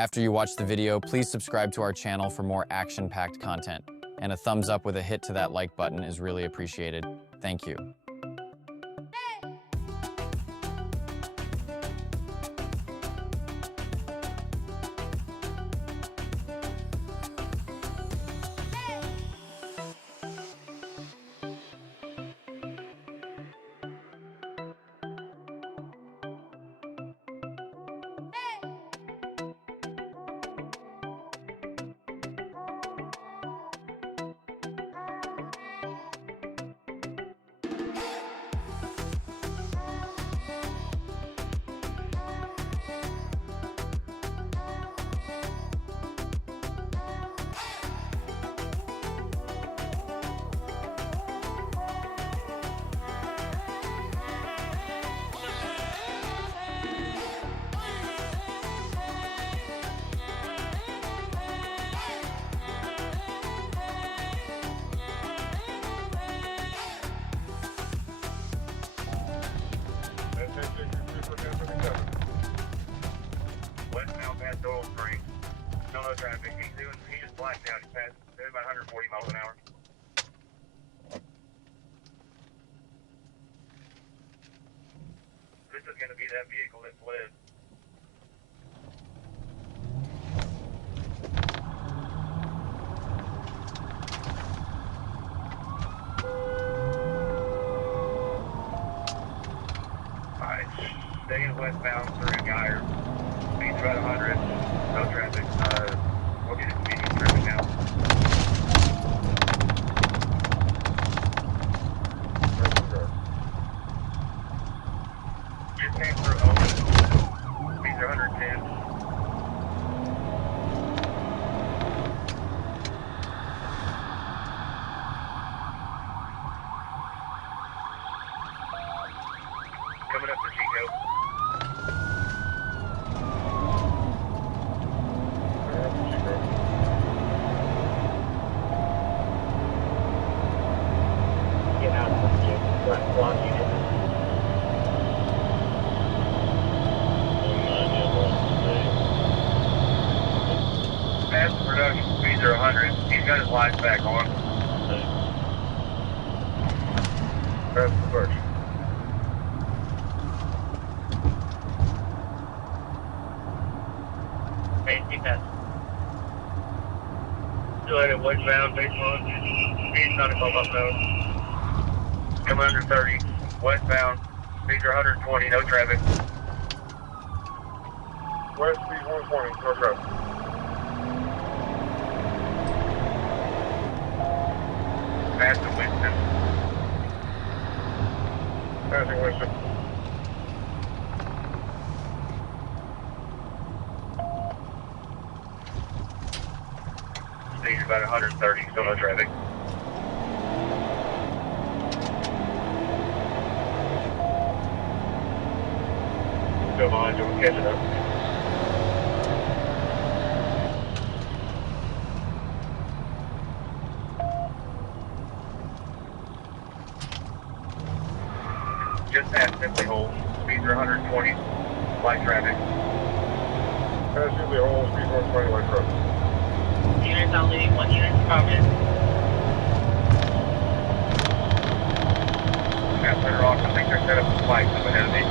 After you watch the video, please subscribe to our channel for more action-packed content. And a thumbs up with a hit to that like button is really appreciated. Thank you. Westbound past Oil Springs. No traffic. He just blacked out. He's passed about 140 miles an hour. This is going to be that vehicle that fled. Alright, staying westbound through Geyer. Speed's about 100. No traffic. We'll get it medium traffic now. Just came through Owen. Speeds are 110. Coming up for Chico. Get out of the block unit. Past the production speeds are 100. He's got his lights back on. That's the first. Hey, keep that. Still headed westbound, base one. Speed's 95 miles an hour. Coming under 30. Westbound. Speeds are 120, no traffic. West speed 120, no traffic. Passing Winston. Passing Winston. Speeds about 130, still no traffic. Still behind you, we're catching up. Just past Simply Hole. Speeds are 120. Light traffic. Past Simply Hole. Speeds 120. Light traffic. Units only. 1 unit coming. Got better off. I think they're set up with spikes up ahead of me.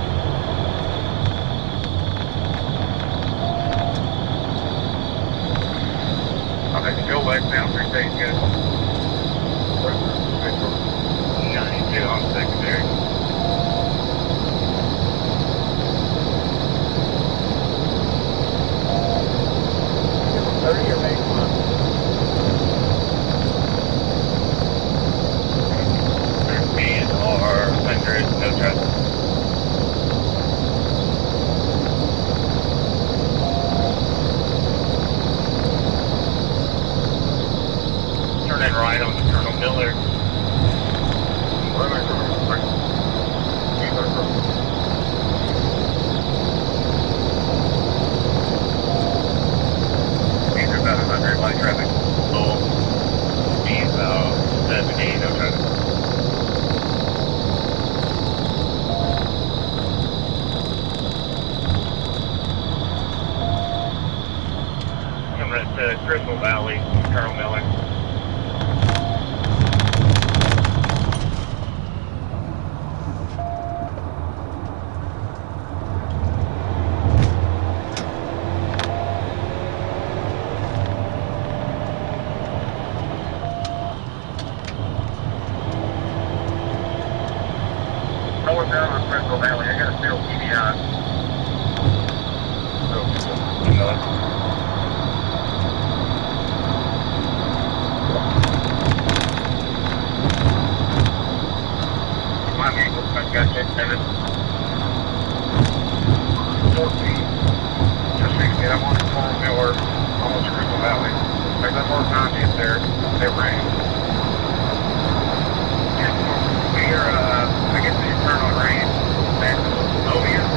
I'm at the go west now. 3 states good. Get on secondary. Speeds are 100, no traffic. Turning right on Colonel Miller. Right on Colonel Miller. at Crystal Valley, Colonel Miller. Northbound on Crystal Valley, I got a field TvI. My vehicle, I got 10 minutes. 14 to 16, I'm on the 4-wheeler, almost Crystal Valley. There's that more time in there, it rains. We're, I guess we turn on rain. That's over here.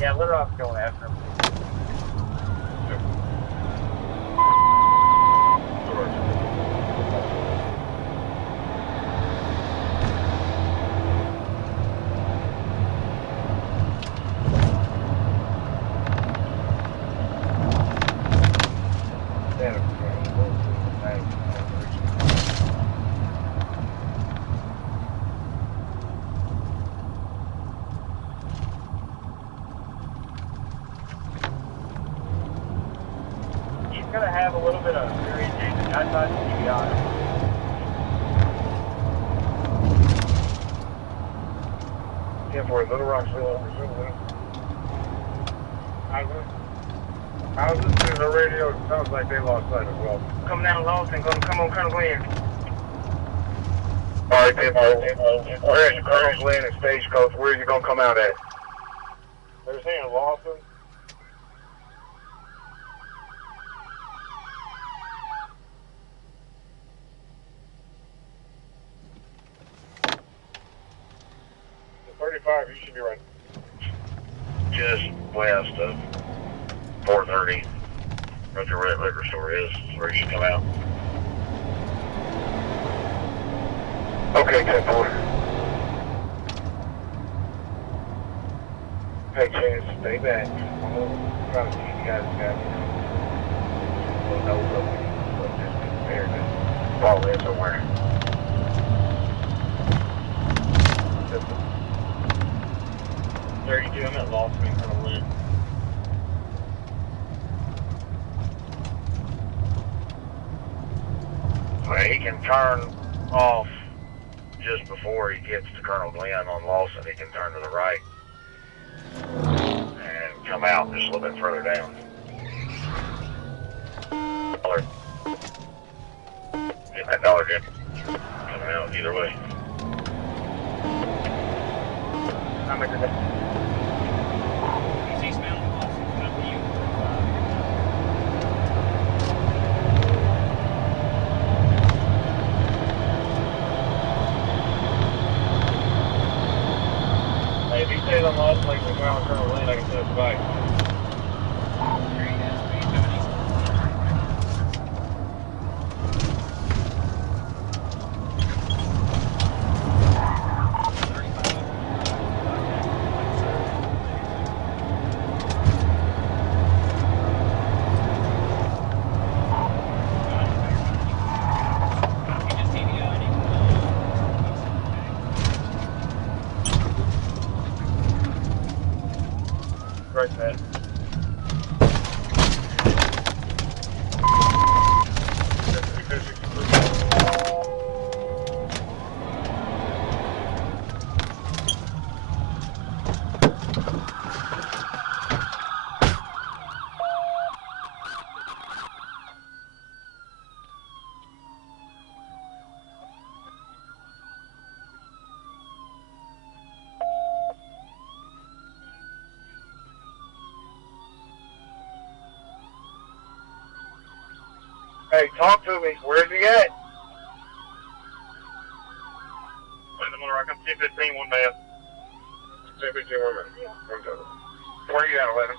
Yeah, let her off going after him. Going to have a little bit of variation outside the TvI. Yeah, for Little Rock still over soon. Houses to the radio, it sounds like they lost sight as well. Coming down Lost and come on Colonel Glenn. Alright, we're at Colonel Glenn and Stagecoach. Where are you going to come out at? They're saying Lawson. You should be right. Just west of 430. Right there where that liquor store is where you should come out. Okay, 10-4. Hey, Chance, stay back. I'm trying to see you guys got a little nose up just there to fall in somewhere. 32, I'm at Lost Wing, Colonel Lynn. Well, he can turn off just before he gets to Colonel Glenn on Lawson. He can turn to the right and come out just a little bit further down. Get that dollar dip. Coming out either way. I'm at the if he stays on Lost Lake with ground Colonel Lane, I can set the bike. right that. Hey, talk to me. Where's he at? In the motor, I come 1015, one man. 1015, one man. Where are you at, 11?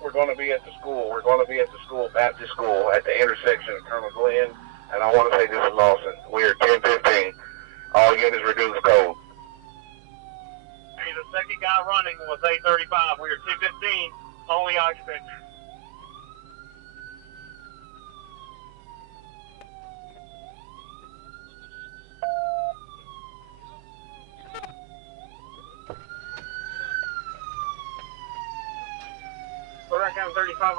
We're going to be at the school. We're going to be at the school, Baptist school, at the intersection of Colonel Glenn. And I want to say this is Lawson. We are 1015. All units reduced code. The second guy running was 835. We are 1015. Only occupant. We're back down 35.